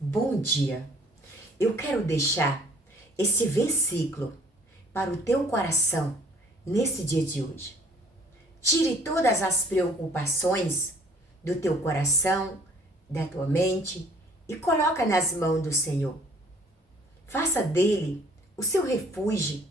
Bom dia. Eu quero deixar esse versículo para o teu coração nesse dia de hoje. Tire todas as preocupações do teu coração, da tua mente e coloca nas mãos do Senhor. Faça dele o seu refúgio,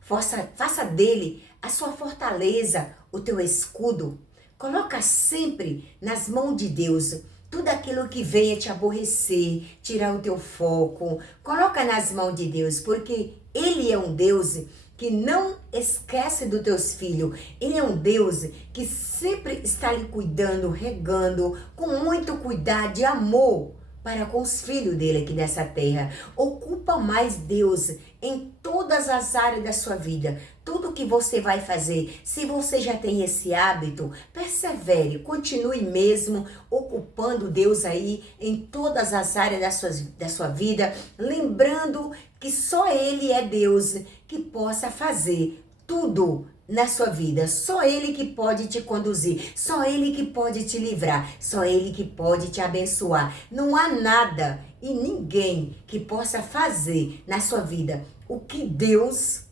faça dele a sua fortaleza, o teu escudo. Coloca sempre nas mãos de Deus tudo aquilo que venha te aborrecer, tirar o teu foco. Coloca nas mãos de Deus, porque Ele é um Deus que não esquece dos teus filhos. Ele é um Deus que sempre está lhe cuidando, regando, com muito cuidado e amor para com os filhos dele aqui nessa terra. Ocupa mais Deus em todas as áreas da sua vida. Tudo que você vai fazer, se você já tem esse hábito, persevere, continue mesmo ocupando Deus aí em todas as áreas da sua vida, lembrando que só Ele é Deus que possa fazer tudo na sua vida. Só Ele que pode te conduzir, só Ele que pode te livrar, só Ele que pode te abençoar. Não há nada e ninguém que possa fazer na sua vida o que Deus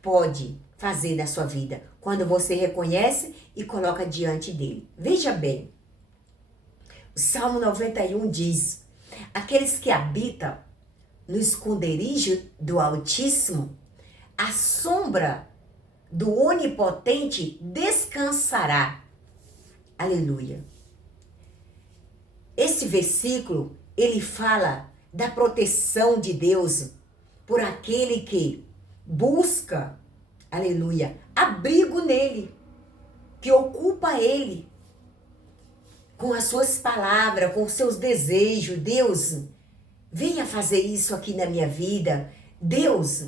pode fazer na sua vida, quando você reconhece e coloca diante dele. Veja bem, o Salmo 91 diz: aqueles que habitam no esconderijo do Altíssimo, a sombra do Onipotente descansará. Aleluia. Esse versículo, ele fala da proteção de Deus por aquele que busca, aleluia, abrigo nele, que ocupa ele com as suas palavras, com os seus desejos. Deus, venha fazer isso aqui na minha vida. Deus,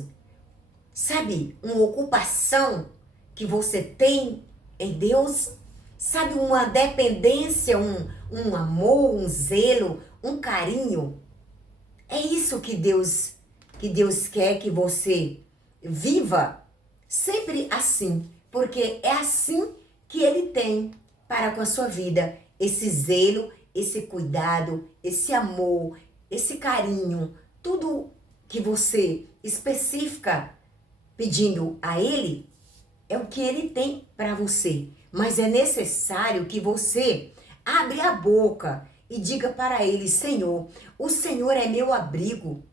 sabe, uma ocupação que você tem em Deus, sabe, uma dependência, um amor, um zelo, um carinho. É isso que Deus quer que você viva sempre assim, porque é assim que Ele tem para com a sua vida, esse zelo, esse cuidado, esse amor, esse carinho, tudo que você especifica pedindo a Ele, é o que Ele tem para você. Mas é necessário que você abra a boca e diga para Ele: Senhor, o Senhor é meu abrigo,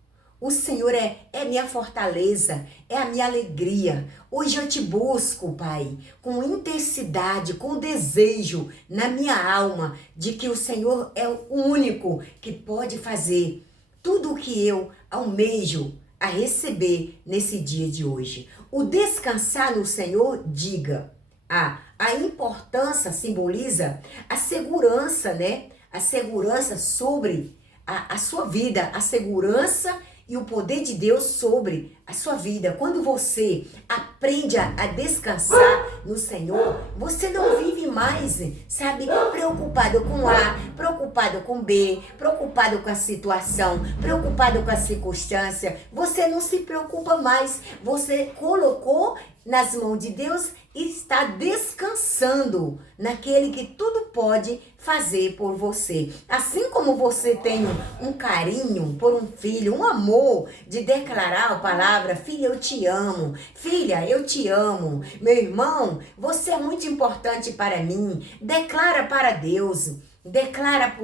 o Senhor é minha fortaleza, é a minha alegria. Hoje eu te busco, Pai, com intensidade, com desejo na minha alma de que o Senhor é o único que pode fazer tudo o que eu almejo a receber nesse dia de hoje. O descansar no Senhor, diga, a importância simboliza a segurança, né? A segurança sobre a sua vida, a segurança e o poder de Deus sobre a sua vida. Quando você aprende a descansar no Senhor, você não vive mais, sabe, preocupado com A, preocupado com B, preocupado com a situação, preocupado com a circunstância. Você não se preocupa mais. Você colocou nas mãos de Deus e está descansando naquele que tudo pode fazer por você. Assim como você tem um carinho por um filho, um amor de declarar a palavra: filha, eu te amo, filha, eu te amo, meu irmão, você é muito importante para mim. Declara para Deus, declara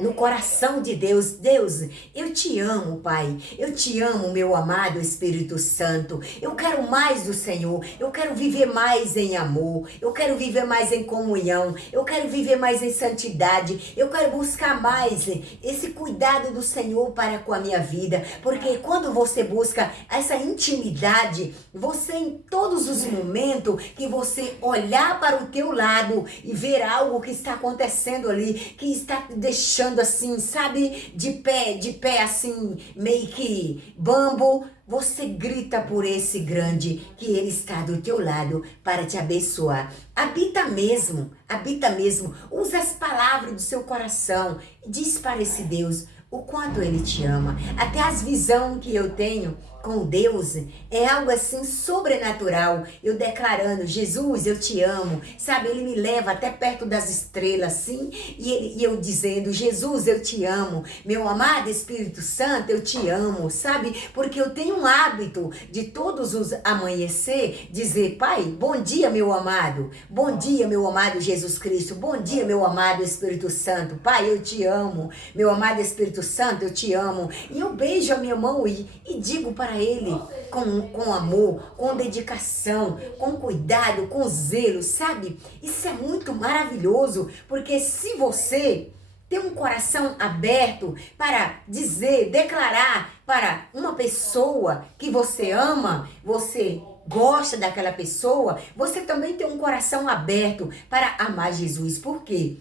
no coração de Deus: Deus, eu te amo, Pai. Eu te amo, meu amado Espírito Santo. Eu quero mais do Senhor. Eu quero viver mais em amor. Eu quero viver mais em comunhão. Eu quero viver mais em santidade. Eu quero buscar mais esse cuidado do Senhor para com a minha vida. Porque quando você busca essa intimidade, você, em todos os momentos que você olhar para o teu lado e ver algo que está acontecendo ali, que está te deixando assim, sabe, de pé assim, meio que bambo, você grita por esse grande que ele está do teu lado para te abençoar. Habita mesmo, habita mesmo. Usa as palavras do seu coração e diz para esse Deus o quanto ele te ama. Até as visões que eu tenho com Deus é algo assim sobrenatural. Eu declarando, Jesus, eu te amo. Sabe, ele me leva até perto das estrelas, assim, e eu dizendo, Jesus, eu te amo. Meu amado Espírito Santo, eu te amo, sabe? Porque eu tenho um hábito de todos os amanhecer dizer, Pai, bom dia, meu amado. Bom dia, meu amado Jesus Cristo. Bom dia, meu amado Espírito Santo. Pai, eu te amo. Meu amado Espírito Santo, eu te amo. E eu beijo a minha mão e digo para ele com amor, com dedicação, com cuidado, com zelo, sabe? Isso é muito maravilhoso, porque se você tem um coração aberto para dizer, declarar para uma pessoa que você ama, você gosta daquela pessoa, você também tem um coração aberto para amar Jesus. Por quê?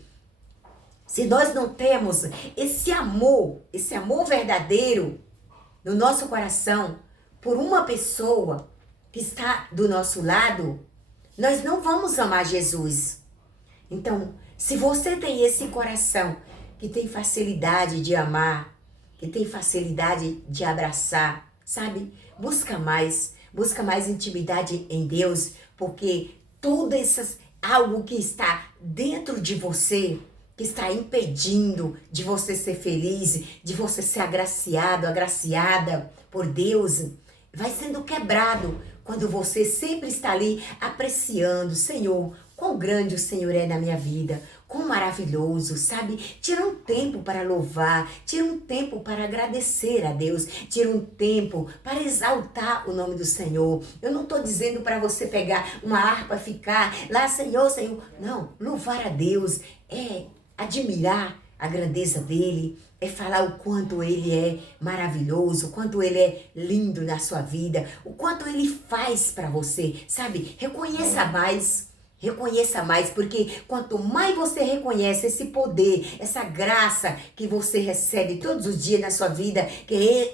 Se nós não temos esse amor verdadeiro no nosso coração por uma pessoa que está do nosso lado, nós não vamos amar Jesus. Então, se você tem esse coração que tem facilidade de amar, que tem facilidade de abraçar, sabe? Busca mais intimidade em Deus, porque tudo algo que está dentro de você, que está impedindo de você ser feliz, de você ser agraciado, agraciada por Deus, vai sendo quebrado quando você sempre está ali apreciando, Senhor, quão grande o Senhor é na minha vida, quão maravilhoso, sabe? Tira um tempo para louvar, tira um tempo para agradecer a Deus, tira um tempo para exaltar o nome do Senhor. Eu não estou dizendo para você pegar uma harpa e ficar lá, Senhor, Senhor. Não, louvar a Deus é admirar a grandeza dele, é falar o quanto ele é maravilhoso, o quanto ele é lindo na sua vida, o quanto ele faz para você, sabe? Reconheça mais, porque quanto mais você reconhece esse poder, essa graça que você recebe todos os dias na sua vida, que é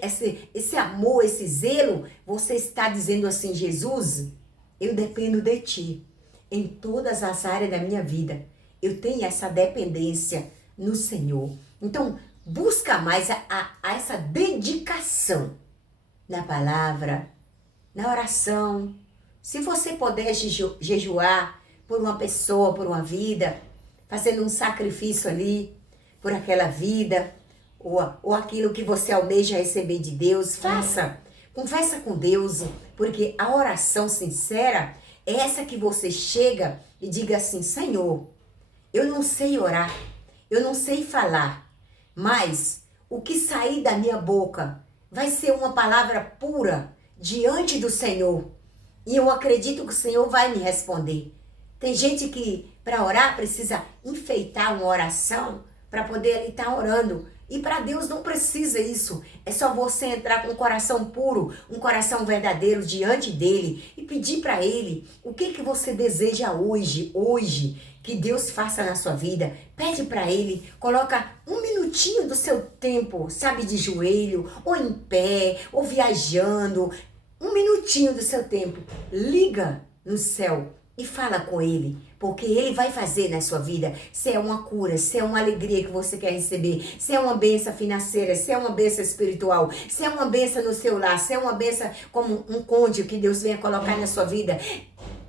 esse amor, esse zelo, você está dizendo assim, Jesus, eu dependo de ti em todas as áreas da minha vida. Eu tenho essa dependência no Senhor. Então, busca mais a essa dedicação na palavra, na oração. Se você puder jejuar por uma pessoa, por uma vida, fazendo um sacrifício ali, por aquela vida, ou aquilo que você almeja receber de Deus, faça. Conversa com Deus, porque a oração sincera é essa que você chega e diga assim, Senhor, eu não sei orar, eu não sei falar, mas o que sair da minha boca vai ser uma palavra pura diante do Senhor. E eu acredito que o Senhor vai me responder. Tem gente que para orar precisa enfeitar uma oração para poder ali estar orando. E para Deus não precisa isso. É só você entrar com um coração puro, um coração verdadeiro diante dele e pedir para ele o que você deseja hoje, que Deus faça na sua vida. Pede para ele, coloca um minutinho do seu tempo, sabe, de joelho, ou em pé, ou viajando. Um minutinho do seu tempo. Liga no céu e fala com ele, porque ele vai fazer na sua vida, se é uma cura, se é uma alegria que você quer receber, se é uma bênção financeira, se é uma bênção espiritual, se é uma bênção no seu lar, se é uma bênção como um cônjuge que Deus venha colocar na sua vida.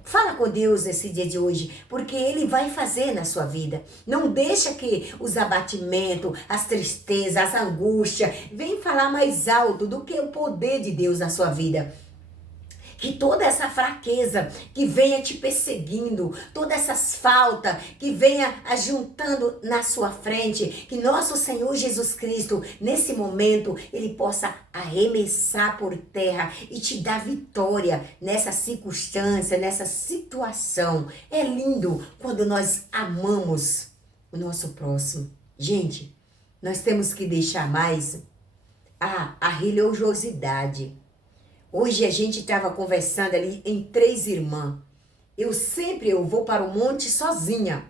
Fala com Deus nesse dia de hoje, porque Ele vai fazer na sua vida. Não deixa que os abatimentos, as tristezas, as angústias, venham falar mais alto do que o poder de Deus na sua vida. Que toda essa fraqueza que venha te perseguindo, todas essas faltas que venha ajuntando na sua frente, que nosso Senhor Jesus Cristo, nesse momento, Ele possa arremessar por terra e te dar vitória nessa circunstância, nessa situação. É lindo quando nós amamos o nosso próximo. Gente, nós temos que deixar mais a religiosidade. Hoje a gente estava conversando ali em 3 irmãs. Eu vou para o monte sozinha.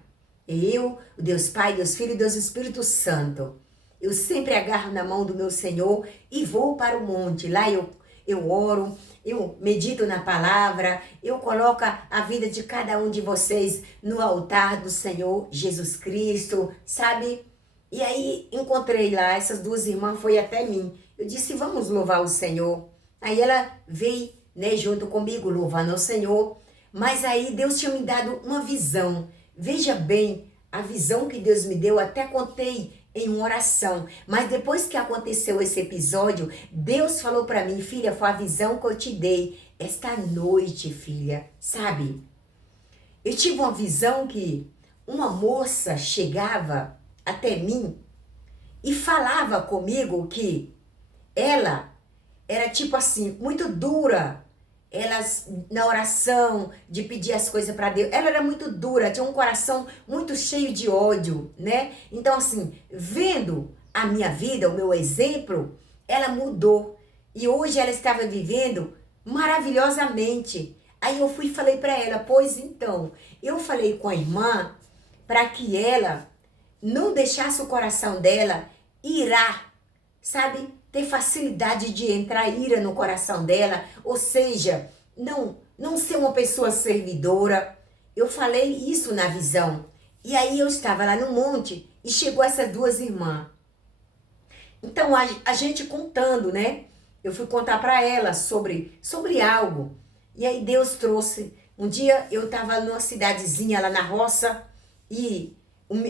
Eu, o Deus Pai, Deus Filho e Deus Espírito Santo. Eu sempre agarro na mão do meu Senhor e vou para o monte. Lá eu eu oro, eu medito na palavra, eu coloco a vida de cada um de vocês no altar do Senhor Jesus Cristo, sabe? E aí encontrei lá, essas duas irmãs foi até mim. Eu disse, vamos louvar o Senhor. Aí ela veio, né, junto comigo, louvando ao Senhor. Mas aí Deus tinha me dado uma visão. Veja bem, a visão que Deus me deu, até contei em uma oração. Mas depois que aconteceu esse episódio, Deus falou para mim, filha, foi a visão que eu te dei esta noite, filha. Sabe? Eu tive uma visão que uma moça chegava até mim e falava comigo que ela era tipo assim, muito dura. Ela, na oração, de pedir as coisas para Deus, ela era muito dura, tinha um coração muito cheio de ódio, né? Então, assim, vendo a minha vida, o meu exemplo, ela mudou. E hoje ela estava vivendo maravilhosamente. Aí eu fui e falei para ela, pois então, eu falei com a irmã para que ela não deixasse o coração dela irar, sabe? Ter facilidade de entrar ira no coração dela, ou seja, não ser uma pessoa servidora. Eu falei isso na visão. E aí eu estava lá no monte e chegou essas duas irmãs. Então a gente contando, né? Eu fui contar para ela sobre algo. E aí Deus trouxe. Um dia eu estava numa cidadezinha lá na roça e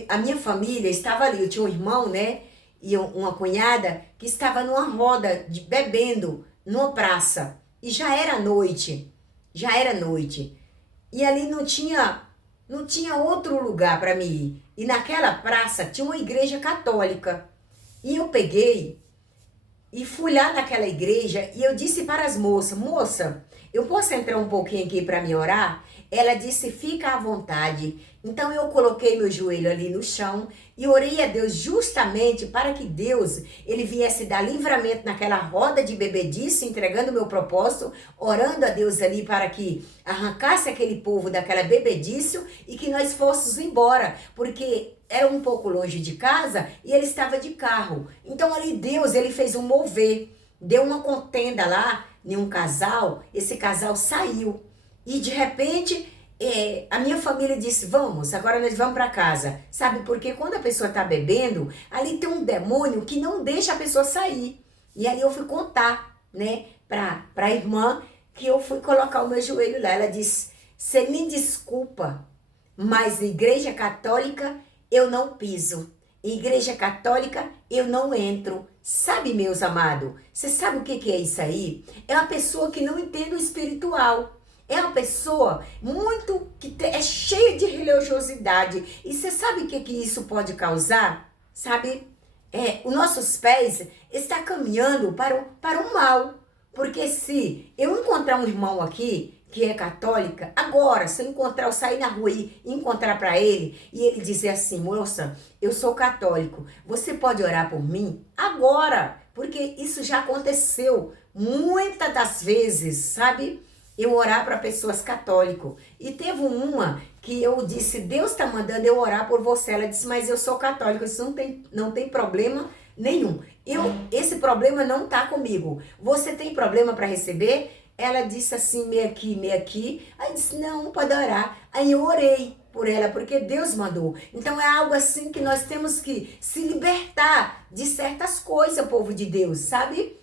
a minha família estava ali. Eu tinha um irmão, né? E uma cunhada que estava numa roda bebendo numa praça. E já era noite. E ali não tinha outro lugar para mim ir. E naquela praça tinha uma igreja católica. E eu peguei e fui lá naquela igreja e eu disse para as moças, moça, eu posso entrar um pouquinho aqui para me orar? Ela disse, fica à vontade. Então eu coloquei meu joelho ali no chão e orei a Deus justamente para que Deus, ele viesse dar livramento naquela roda de bebedice, entregando o meu propósito, orando a Deus ali para que arrancasse aquele povo daquela bebedice e que nós fôssemos embora, porque era um pouco longe de casa e ele estava de carro. Então ali Deus, ele fez um mover, deu uma contenda lá em um casal, esse casal saiu. E de repente, a minha família disse, vamos, agora nós vamos para casa. Sabe, porque quando a pessoa está bebendo, ali tem um demônio que não deixa a pessoa sair. E aí eu fui contar, né, para a irmã, que eu fui colocar o meu joelho lá. Ela disse, você me desculpa, mas na igreja católica eu não piso. Em igreja católica eu não entro. Sabe, meus amados, você sabe o que é isso aí? É uma pessoa que não entende o espiritual. É uma pessoa muito que é cheia de religiosidade. E você sabe o que isso pode causar? Sabe? Os nossos pés estão caminhando para o mal. Porque se eu encontrar um irmão aqui que é católica, agora, se eu sair na rua e encontrar para ele, e ele dizer assim, moça, eu sou católico, você pode orar por mim? Agora, porque isso já aconteceu muitas das vezes, sabe? Eu orar para pessoas católicas. E teve uma que eu disse, Deus está mandando eu orar por você. Ela disse, mas eu sou católica, isso não tem problema nenhum. Esse problema não está comigo. Você tem problema para receber? Ela disse assim, meio aqui, meio aqui. Aí disse, não, pode orar. Aí eu orei por ela, porque Deus mandou. Então é algo assim que nós temos que se libertar de certas coisas, povo de Deus, sabe?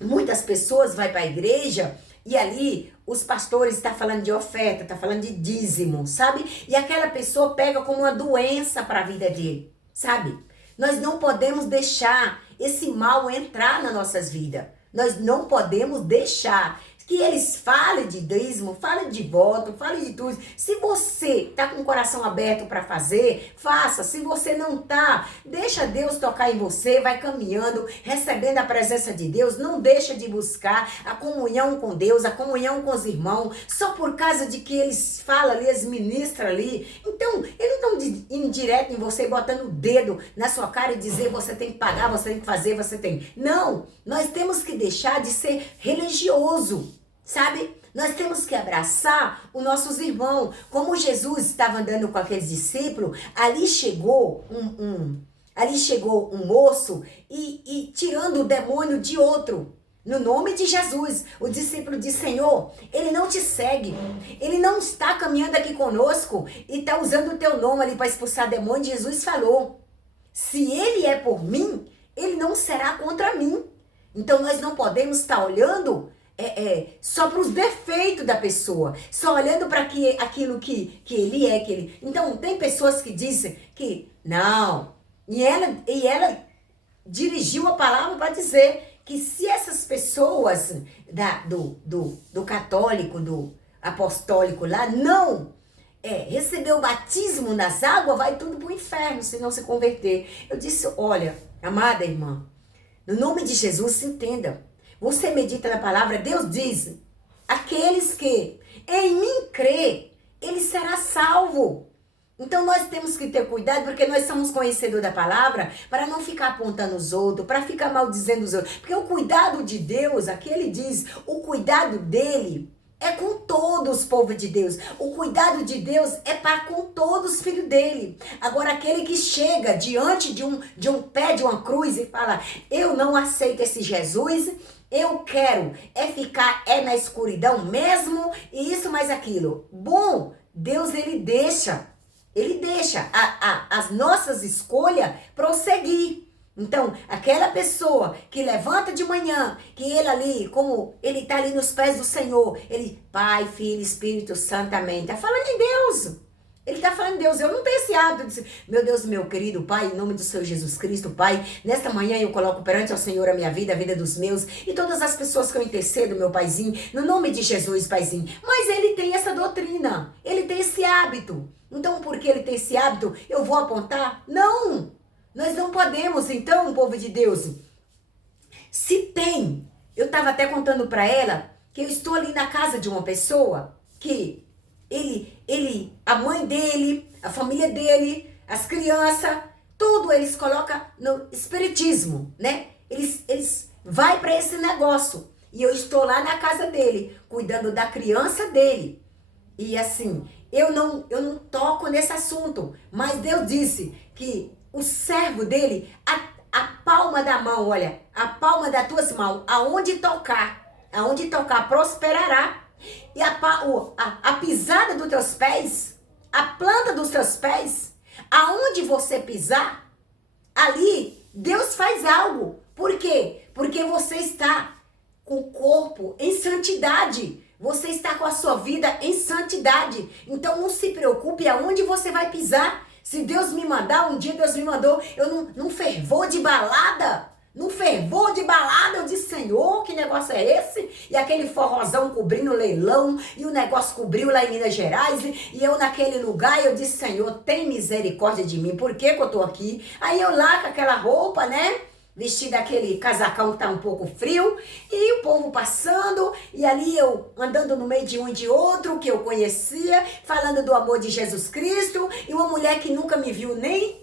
Muitas pessoas vão para a igreja e ali os pastores estão falando de oferta, estão falando de dízimo, sabe? E aquela pessoa pega como uma doença para a vida dele, sabe? Nós não podemos deixar esse mal entrar nas nossas vidas. Nós não podemos deixar que eles falem de dízimo, falem de voto, falem de tudo. Se você está com o coração aberto para fazer, faça. Se você não está, deixa Deus tocar em você, vai caminhando, recebendo a presença de Deus. Não deixa de buscar a comunhão com Deus, a comunhão com os irmãos, só por causa de que eles falam ali, eles ministram ali. Então, eles não estão indo direto em você, botando o dedo na sua cara e dizer você tem que pagar, você tem que fazer, você tem. Não, nós temos que deixar de ser religioso. Sabe? Nós temos que abraçar os nossos irmãos. Como Jesus estava andando com aqueles discípulos, ali chegou um moço e tirando o demônio de outro. No nome de Jesus, o discípulo diz, Senhor, ele não te segue, ele não está caminhando aqui conosco e está usando o teu nome ali para expulsar demônio. Jesus falou, se ele é por mim, ele não será contra mim. Então nós não podemos estar olhando só para os defeitos da pessoa, só olhando para aquilo que ele é. Então tem pessoas que dizem que não, e ela dirigiu a palavra para dizer que se essas pessoas do católico, do apostólico lá, não receber o batismo nas águas, vai tudo para o inferno se não se converter. Eu disse, olha, amada irmã, no nome de Jesus, se entenda. Você medita na palavra, Deus diz, aqueles que em mim crê, ele será salvo. Então nós temos que ter cuidado, porque nós somos conhecedores da palavra, para não ficar apontando os outros, para ficar maldizendo os outros. Porque o cuidado de Deus, aqui ele diz, o cuidado dele é com todos os povos de Deus. O cuidado de Deus é para com todos os filhos dele. Agora aquele que chega diante de um pé de uma cruz e fala, eu não aceito esse Jesus, eu quero ficar na escuridão mesmo, e isso mais aquilo. Bom, Deus ele deixa as nossas escolhas prosseguir. Então, aquela pessoa que levanta de manhã, que ele ali, como ele está ali nos pés do Senhor, ele, Pai, Filho, Espírito Santo, amém. Está falando em Deus. Ele está falando em Deus. Eu não tenho esse hábito de dizer, meu Deus, meu querido Pai, em nome do Senhor Jesus Cristo, Pai, nesta manhã eu coloco perante ao Senhor a minha vida, a vida dos meus, e todas as pessoas que eu intercedo, meu Paizinho, no nome de Jesus, Paizinho. Mas ele tem essa doutrina, ele tem esse hábito. Então, porque ele tem esse hábito, eu vou apontar? Não! Nós não podemos, então, povo de Deus. Se tem, eu estava até contando para ela que eu estou ali na casa de uma pessoa que a mãe dele, a família dele, as crianças, tudo eles colocam no espiritismo, né? Eles vai para esse negócio. E eu estou lá na casa dele, cuidando da criança dele. E assim, eu não toco nesse assunto, mas Deus disse que o servo dele, a palma da mão, olha, a palma das tuas mãos, aonde tocar prosperará. E a pisada dos teus pés, a planta dos teus pés, aonde você pisar, ali Deus faz algo. Por quê? Porque você está com o corpo em santidade. Você está com a sua vida em santidade. Então não se preocupe aonde você vai pisar. Se Deus me mandar, um dia Deus me mandou, eu num fervor de balada. Num fervor de balada, eu disse, Senhor, que negócio é esse? E aquele forrozão cobrindo o leilão, e o negócio cobriu lá em Minas Gerais, e eu naquele lugar, eu disse, Senhor, tem misericórdia de mim, por que que eu tô aqui? Aí eu lá com aquela roupa, né? Vestido aquele casacão que tá um pouco frio, e o povo passando, e ali eu andando no meio de um e de outro, que eu conhecia, falando do amor de Jesus Cristo, e uma mulher que nunca me viu,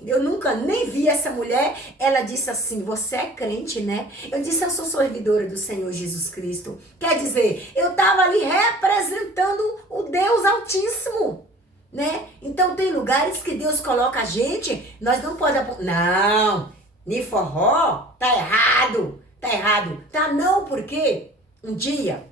eu nunca nem vi essa mulher, ela disse assim, você é crente, né? Eu disse, eu sou servidora do Senhor Jesus Cristo. Quer dizer, eu tava ali representando o Deus Altíssimo, né? Então tem lugares que Deus coloca a gente, nós não podemos, não, nem forró, tá errado, tá não, porque um dia,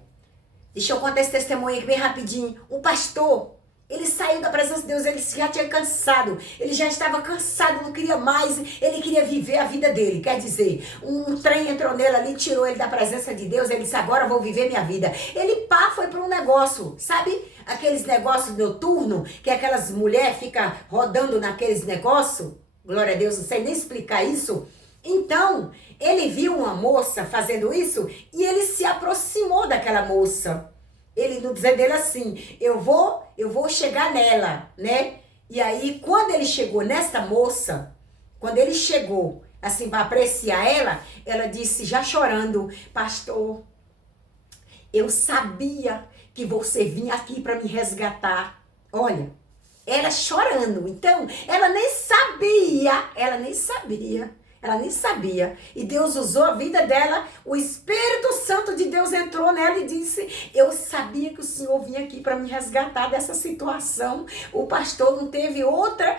deixa eu contar esse testemunho aqui bem rapidinho, um pastor, ele saiu da presença de Deus, ele já tinha cansado, ele já estava cansado, não queria mais, ele queria viver a vida dele, quer dizer, um trem entrou nele ali, tirou ele da presença de Deus, ele disse, agora eu vou viver minha vida, ele foi para um negócio, sabe, aqueles negócios noturnos, que aquelas mulheres ficam rodando naqueles negócios, glória a Deus, não sei nem explicar isso. Então, ele viu uma moça fazendo isso e ele se aproximou daquela moça. Ele não dizendo dele assim, eu vou chegar nela, né? E aí, quando ele chegou nessa moça, quando ele chegou, assim, para apreciar ela disse, já chorando, pastor, eu sabia que você vinha aqui para me resgatar. Olha, ela chorando, então, ela nem sabia. E Deus usou a vida dela, o Espírito Santo de Deus entrou nela e disse, eu sabia que o Senhor vinha aqui para me resgatar dessa situação. O pastor não teve outra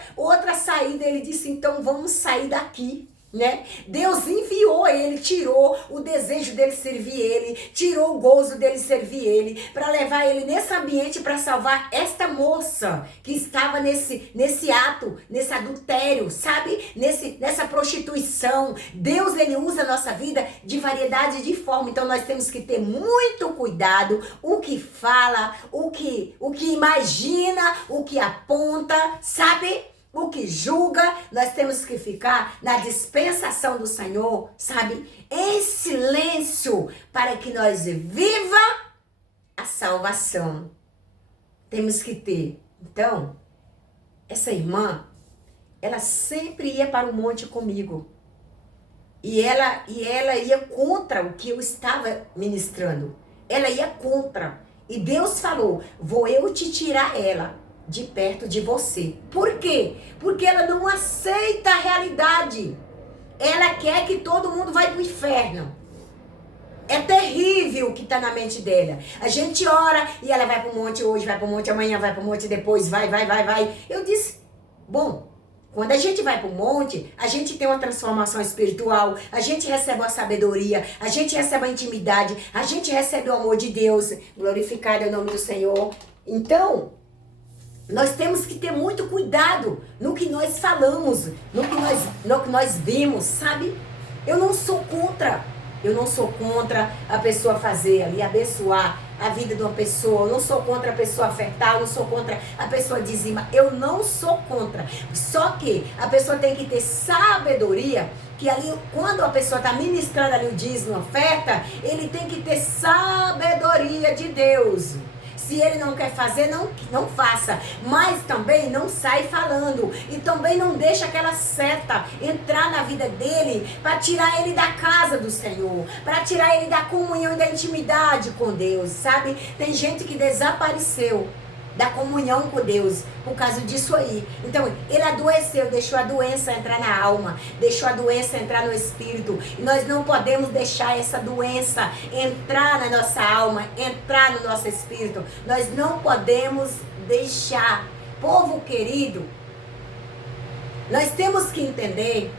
saída, ele disse, então vamos sair daqui. né? Deus enviou ele, tirou o desejo dele servir ele, tirou o gozo dele servir ele, para levar ele nesse ambiente para salvar esta moça que estava nesse ato, nesse adultério, sabe? Nessa prostituição. Deus, ele usa a nossa vida de variedade de forma, então nós temos que ter muito cuidado o que fala, o que imagina, o que aponta, sabe? O que julga, nós temos que ficar na dispensação do Senhor, sabe? Em silêncio, para que nós viva a salvação. Temos que ter. Então, essa irmã, ela sempre ia para o monte comigo. E ela ia contra o que eu estava ministrando. Ela ia contra. E Deus falou, vou eu te tirar ela de perto de você. Por quê? Porque ela não aceita a realidade. Ela quer que todo mundo vá para o inferno. É terrível o que está na mente dela. A gente ora e ela vai para o monte hoje, vai para o monte amanhã, vai para o monte depois, vai. Eu disse, bom, quando a gente vai para o monte, a gente tem uma transformação espiritual, a gente recebe a sabedoria, a gente recebe a intimidade, a gente recebe o amor de Deus. Glorificado é o nome do Senhor. Então, nós temos que ter muito cuidado no que nós falamos, no que nós vimos, sabe? Eu não sou contra a pessoa fazer ali, abençoar a vida de uma pessoa. Eu não sou contra a pessoa ofertar, eu não sou contra a pessoa dizimar. Eu não sou contra. Só que a pessoa tem que ter sabedoria, que ali, quando a pessoa está ministrando ali o dízimo, a oferta, ele tem que ter sabedoria de Deus. Se ele não quer fazer, não faça. Mas também não sai falando. E também não deixa aquela seta entrar na vida dele para tirar ele da casa do Senhor. Para tirar ele da comunhão e da intimidade com Deus, sabe? Tem gente que desapareceu da comunhão com Deus por causa disso aí. Então, ele adoeceu, deixou a doença entrar na alma, deixou a doença entrar no espírito. E nós não podemos deixar essa doença entrar na nossa alma, entrar no nosso espírito. Nós não podemos deixar. Povo querido, nós temos que entender.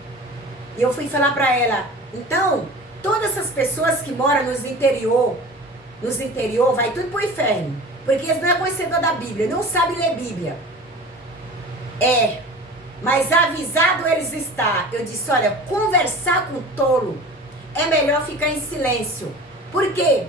E eu fui falar para ela, então, todas essas pessoas que moram nos interior, vai tudo pro inferno. Porque eles não é conhecedor da Bíblia, não sabe ler Bíblia. Mas avisado eles está. Eu disse, olha, conversar com tolo é melhor ficar em silêncio. Por quê?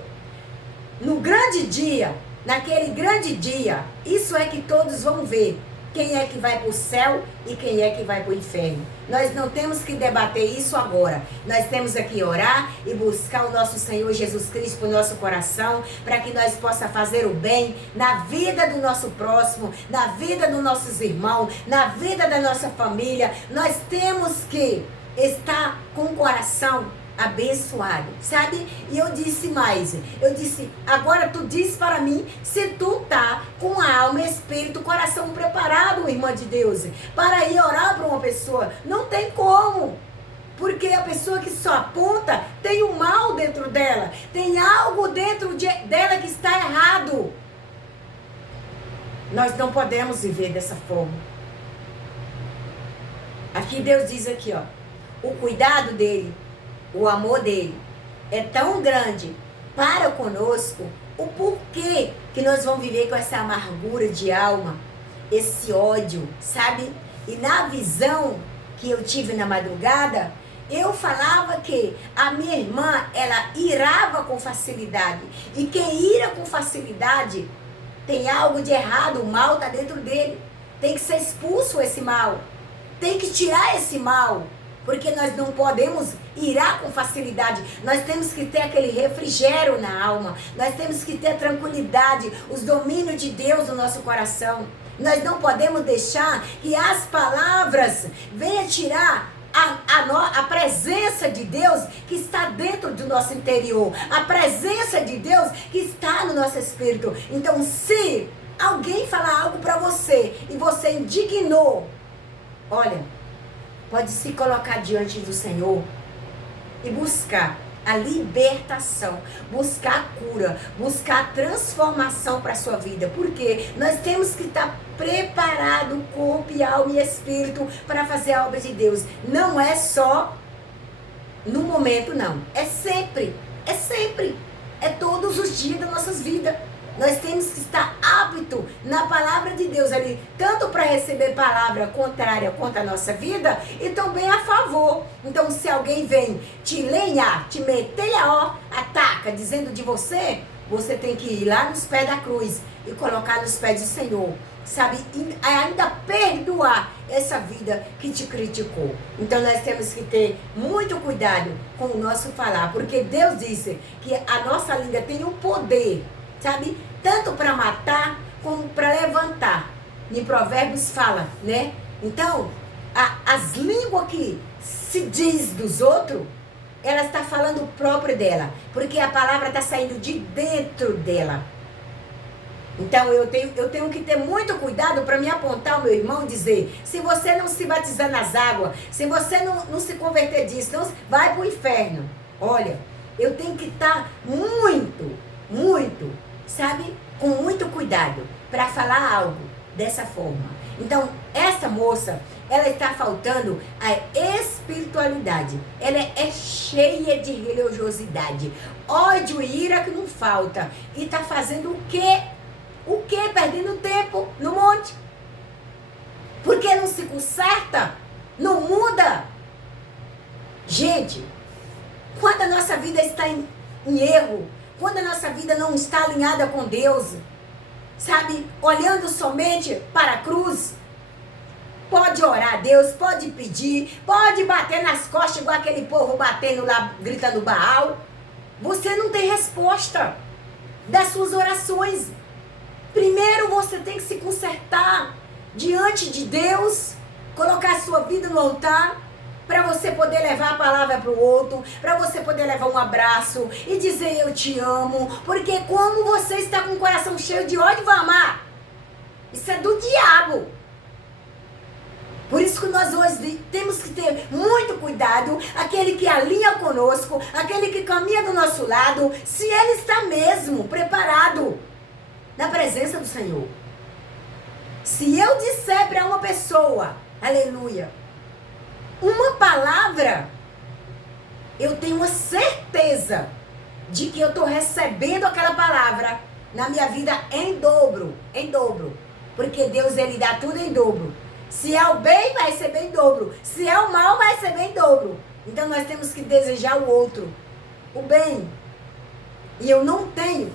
No grande dia, naquele grande dia, isso é que todos vão ver. Quem é que vai para o céu e quem é que vai para o inferno. Nós não temos que debater isso agora. Nós temos que orar e buscar o nosso Senhor Jesus Cristo para o nosso coração, para que nós possamos fazer o bem na vida do nosso próximo, na vida dos nossos irmãos, na vida da nossa família. Nós temos que estar com o coração abençoado, sabe? E eu disse mais, agora tu diz para mim se tu tá com a alma, espírito, coração preparado, irmã de Deus, para ir orar para uma pessoa. Não tem como, porque a pessoa que só aponta tem um mal dentro dela, tem algo dentro dela que está errado. Nós não podemos viver dessa forma. Aqui Deus diz aqui, ó, o cuidado dele, o amor dele é tão grande para conosco, o porquê que nós vamos viver com essa amargura de alma, esse ódio, sabe? E na visão que eu tive na madrugada, eu falava que a minha irmã, ela irava com facilidade. E quem ira com facilidade tem algo de errado, o mal está dentro dele. Tem que ser expulso esse mal. Tem que tirar esse mal. Porque nós não podemos irar com facilidade. Nós temos que ter aquele refrigério na alma. Nós temos que ter a tranquilidade, os domínios de Deus no nosso coração. Nós não podemos deixar que as palavras venham tirar a presença de Deus que está dentro do nosso interior. A presença de Deus que está no nosso espírito. Então, se alguém falar algo para você e você indignou, olha, pode se colocar diante do Senhor e buscar a libertação, buscar a cura, buscar a transformação para a sua vida. Porque nós temos que estar preparado, corpo e alma e espírito, para fazer a obra de Deus. Não é só no momento não. É sempre. É sempre. É todos os dias das nossas vidas. Nós temos que estar apto na palavra de Deus ali, tanto para receber palavra contrária contra a nossa vida e também a favor. Então, se alguém vem te lenhar, te meter ataca, dizendo de você, você tem que ir lá nos pés da cruz e colocar nos pés do Senhor, sabe? E ainda perdoar essa vida que te criticou. Então, nós temos que ter muito cuidado com o nosso falar, porque Deus disse que a nossa língua tem um poder, sabe? Tanto para matar como para levantar. Em Provérbios fala, né? Então, as línguas que se diz dos outros, ela está falando o próprio dela, porque a palavra está saindo de dentro dela. Então, eu tenho que ter muito cuidado para me apontar o meu irmão e dizer, se você não se batizar nas águas, se você não se converter disso, não, vai para o inferno. Olha, eu tenho que estar muito, sabe, com muito cuidado para falar algo dessa forma. Então, essa moça, ela está faltando a espiritualidade. Ela é cheia de religiosidade. Ódio e ira que não falta. E está fazendo o quê? O quê? Perdendo tempo no monte. Porque não se conserta? Não muda? Gente, quando a nossa vida está em erro, quando a nossa vida não está alinhada com Deus, sabe, olhando somente para a cruz, pode orar a Deus, pode pedir, pode bater nas costas igual aquele povo batendo lá, gritando Baal. Você não tem resposta das suas orações. Primeiro você tem que se consertar diante de Deus, colocar a sua vida no altar, para você poder levar a palavra para o outro, para você poder levar um abraço e dizer eu te amo, porque como você está com o coração cheio de ódio, vai amar? Isso é do diabo. Por isso que nós hoje temos que ter muito cuidado, aquele que alinha conosco, aquele que caminha do nosso lado, se ele está mesmo preparado na presença do Senhor. Se eu disser para uma pessoa, aleluia, uma palavra, eu tenho uma certeza de que eu estou recebendo aquela palavra na minha vida em dobro, porque Deus, ele dá tudo em dobro. Se é o bem, vai receber em dobro. Se é o mal, vai receber em dobro. Então nós temos que desejar o outro, o bem. E eu não tenho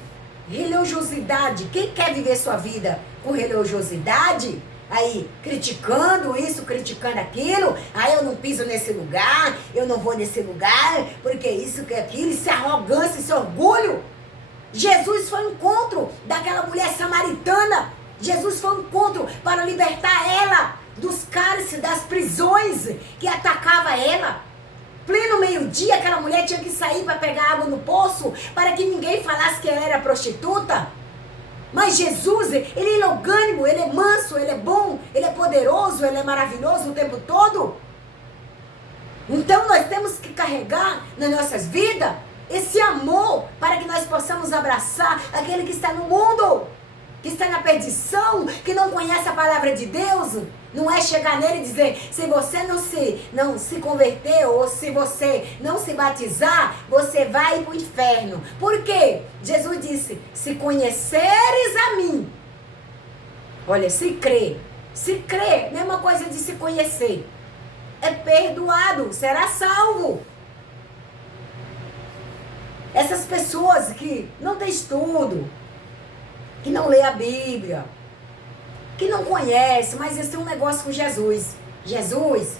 religiosidade. Quem quer viver sua vida com religiosidade, aí criticando isso, criticando aquilo, aí eu não piso nesse lugar, eu não vou nesse lugar, porque isso, que aquilo, isso é arrogância, isso é orgulho. Jesus foi ao encontro daquela mulher samaritana. Jesus foi ao encontro para libertar ela dos cálices, das prisões que atacava ela. Pleno meio-dia, aquela mulher tinha que sair para pegar água no poço, para que ninguém falasse que ela era prostituta. Mas Jesus, ele é longânimo, ele é manso, ele é bom, ele é poderoso, ele é maravilhoso o tempo todo. Então nós temos que carregar nas nossas vidas esse amor para que nós possamos abraçar aquele que está no mundo, que está na perdição, que não conhece a palavra de Deus. Não é chegar nele e dizer, se você não se converter ou se você não se batizar, você vai para o inferno. Por quê? Jesus disse, se conheceres a mim, olha, se crer, mesma coisa de se conhecer, é perdoado, será salvo. Essas pessoas que não têm estudo, que não lê a Bíblia, que não conhece, mas eles têm um negócio com Jesus. Jesus,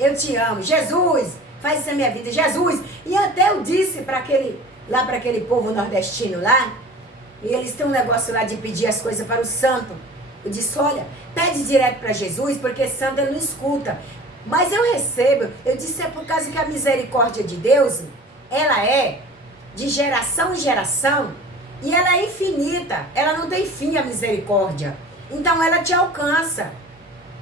eu te amo. Jesus, faz isso na minha vida. Jesus. E até eu disse para aquele povo nordestino lá, e eles têm um negócio lá de pedir as coisas para o santo. Eu disse, olha, pede direto para Jesus, porque santo ele não escuta. Mas eu recebo, eu disse, é por causa que a misericórdia de Deus, ela é de geração em geração, e ela é infinita, ela não tem fim, a misericórdia. Então ela te alcança.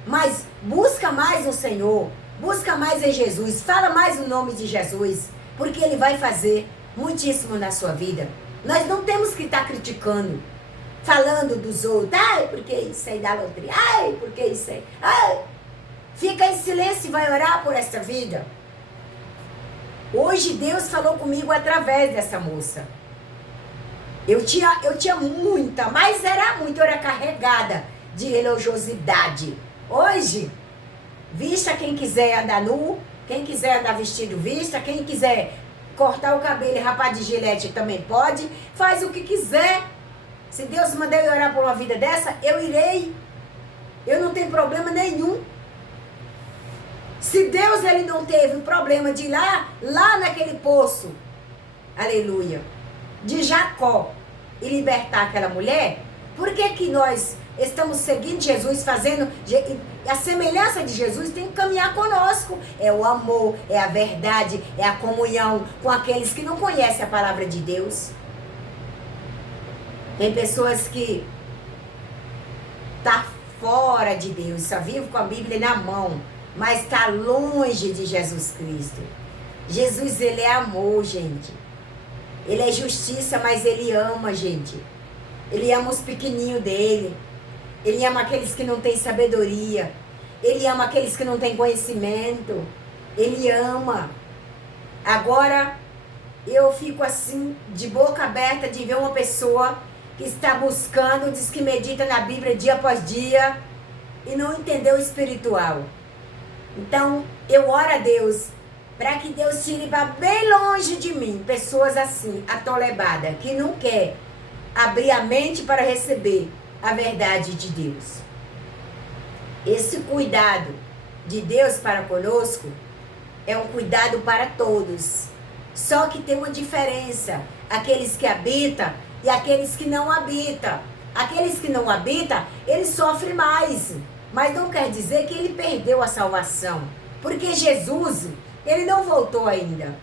Mas busca mais no Senhor, busca mais em Jesus, fala mais o nome de Jesus, porque ele vai fazer muitíssimo na sua vida. Nós não temos que estar criticando, falando dos outros, ai, porque isso é idolatria, ai, porque isso é, ai. Fica em silêncio e vai orar por essa vida. Hoje Deus falou comigo através dessa moça. Eu tinha muita, mas era muito, eu era carregada de religiosidade. Hoje, vista quem quiser andar nu, quem quiser andar vestido vista, quem quiser cortar o cabelo e rapar de gilete também pode, faz o que quiser. Se Deus mandar eu orar por uma vida dessa, eu irei. Eu não tenho problema nenhum. Se Deus ele não teve o problema de ir lá naquele poço, aleluia, de Jacó e libertar aquela mulher, por que nós estamos seguindo Jesus, fazendo a semelhança de Jesus? Tem que caminhar conosco. É o amor, é a verdade, é a comunhão com aqueles que não conhecem a palavra de Deus. Tem pessoas que tá fora de Deus, só vive com a Bíblia na mão, mas está longe de Jesus Cristo. Jesus, ele é amor, gente. Ele é justiça, mas ele ama, gente. Ele ama os pequenininhos dele. Ele ama aqueles que não têm sabedoria. Ele ama aqueles que não têm conhecimento. Ele ama. Agora, eu fico assim, de boca aberta, de ver uma pessoa que está buscando, diz que medita na Bíblia dia após dia e não entendeu o espiritual. Então, eu oro a Deus para que Deus tire para bem longe de mim pessoas assim, atolebadas, que não quer abrir a mente para receber a verdade de Deus. Esse cuidado de Deus para conosco é um cuidado para todos. Só que tem uma diferença, aqueles que habitam e aqueles que não habitam. Aqueles que não habitam, eles sofrem mais. Mas não quer dizer que ele perdeu a salvação. Porque Jesus, ele não voltou ainda.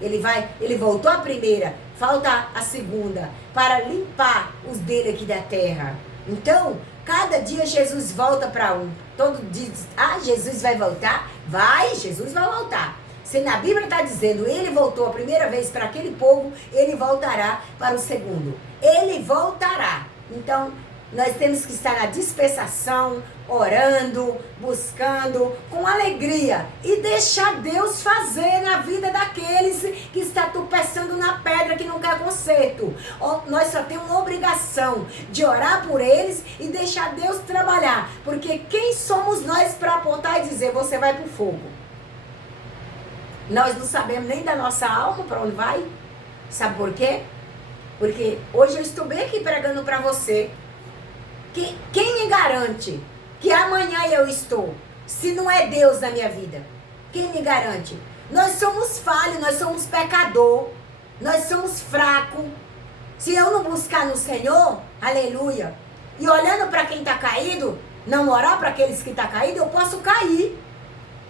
Ele voltou a primeira, falta a segunda, para limpar os dele aqui da terra. Então, cada dia Jesus volta para um. Todo dia diz, Jesus vai voltar? Vai, Jesus vai voltar. Se na Bíblia está dizendo, ele voltou a primeira vez para aquele povo, ele voltará para o segundo. Ele voltará. Então, nós temos que estar na dispensação, orando, buscando, com alegria. E deixar Deus fazer na vida daqueles que estão tropeçando na pedra, que não quer conserto. Nós só temos uma obrigação de orar por eles e deixar Deus trabalhar. Porque quem somos nós para apontar e dizer, você vai para o fogo? Nós não sabemos nem da nossa alma para onde vai. Sabe por quê? Porque hoje eu estou bem aqui pregando para você. Quem me garante que amanhã eu estou, se não é Deus na minha vida? Quem me garante? Nós somos falhos, nós somos pecador, nós somos fracos. Se eu não buscar no Senhor, aleluia, e olhando para quem está caído, não orar para aqueles que estão caídos, eu posso cair.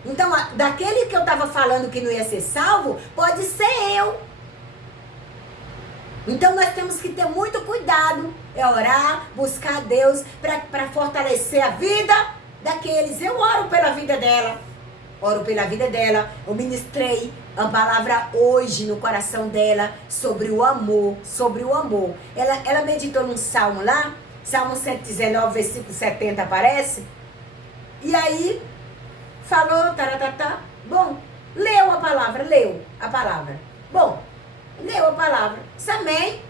Então, daquele que eu estava falando que não ia ser salvo, pode ser eu. Então, nós temos que ter muito cuidado. É orar, buscar a Deus para fortalecer a vida daqueles. Eu oro pela vida dela. Oro pela vida dela. Eu ministrei a palavra hoje no coração dela sobre o amor. Sobre o amor. Ela meditou num salmo lá. Salmo 119, versículo 70 aparece. E aí... falou, taratata. Bom, leu a palavra. Bom, leu a palavra. Disse amém.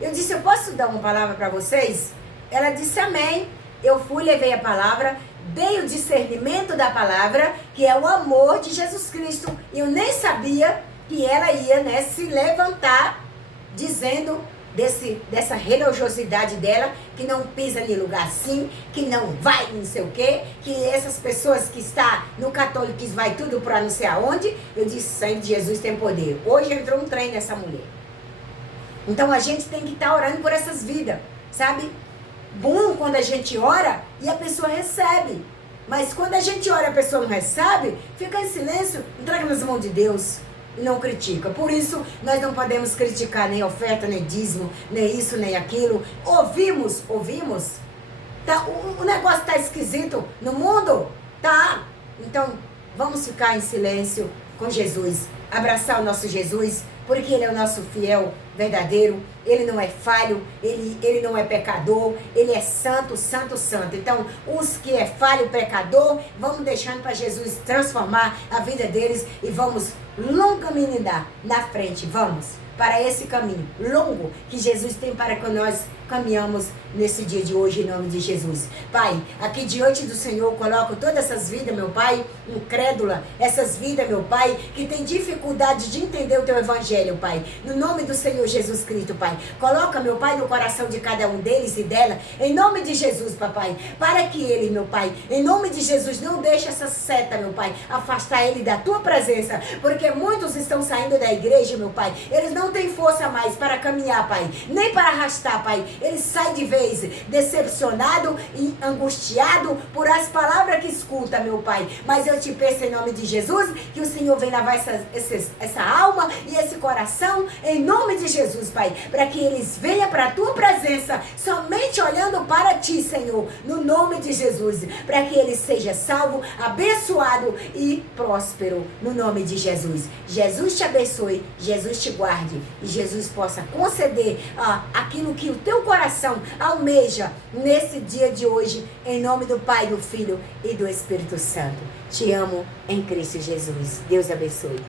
Eu disse, eu posso dar uma palavra para vocês? Ela disse amém. Eu fui, levei a palavra, dei o discernimento da palavra, que é o amor de Jesus Cristo. E eu nem sabia que ela ia, se levantar, dizendo dessa religiosidade dela, que não pisa em lugar assim, que não vai não sei o quê, que essas pessoas que estão no catolicismo vai tudo para não sei aonde. Eu disse, sangue de Jesus tem poder. Hoje entrou um trem nessa mulher. Então a gente tem que estar orando por essas vidas, sabe? Bom quando a gente ora e a pessoa recebe. Mas quando a gente ora e a pessoa não recebe, fica em silêncio, entrega nas mãos de Deus. E não critica. Por isso, nós não podemos criticar nem oferta, nem dízimo, nem isso, nem aquilo. Ouvimos. Tá, o negócio tá esquisito no mundo? Tá. Então, vamos ficar em silêncio com Jesus. Abraçar o nosso Jesus, porque Ele é o nosso fiel, verdadeiro, Ele não é falho, Ele não é pecador, Ele é santo, santo, santo. Então, os que é falho, pecador, vamos deixando para Jesus transformar a vida deles e vamos longamente na frente, vamos para esse caminho longo que Jesus tem para que nós caminhamos nesse dia de hoje, em nome de Jesus. Pai, aqui diante do Senhor, coloco todas essas vidas, meu Pai, incrédula, essas vidas, meu Pai, que tem dificuldade de entender o Teu Evangelho, Pai. No nome do Senhor Jesus Cristo, Pai. Coloca, meu Pai, no coração de cada um deles e dela, em nome de Jesus, papai, para que ele, meu Pai, em nome de Jesus, não deixe essa seta, meu Pai, afastar ele da Tua presença, porque muitos estão saindo da igreja, meu Pai, eles não têm força mais para caminhar, Pai, nem para arrastar, Pai. Ele sai de vez decepcionado e angustiado por as palavras que escuta, meu Pai. Mas eu te peço em nome de Jesus que o Senhor venha lavar essa alma e esse coração em nome de Jesus, Pai. Para que eles venham para a Tua presença somente olhando para Ti, Senhor. No nome de Jesus. Para que ele seja salvo, abençoado e próspero. No nome de Jesus. Jesus te abençoe. Jesus te guarde. E Jesus possa conceder aquilo que o Teu coração almeja nesse dia de hoje, em nome do Pai, do Filho e do Espírito Santo. Te amo em Cristo Jesus. Deus abençoe.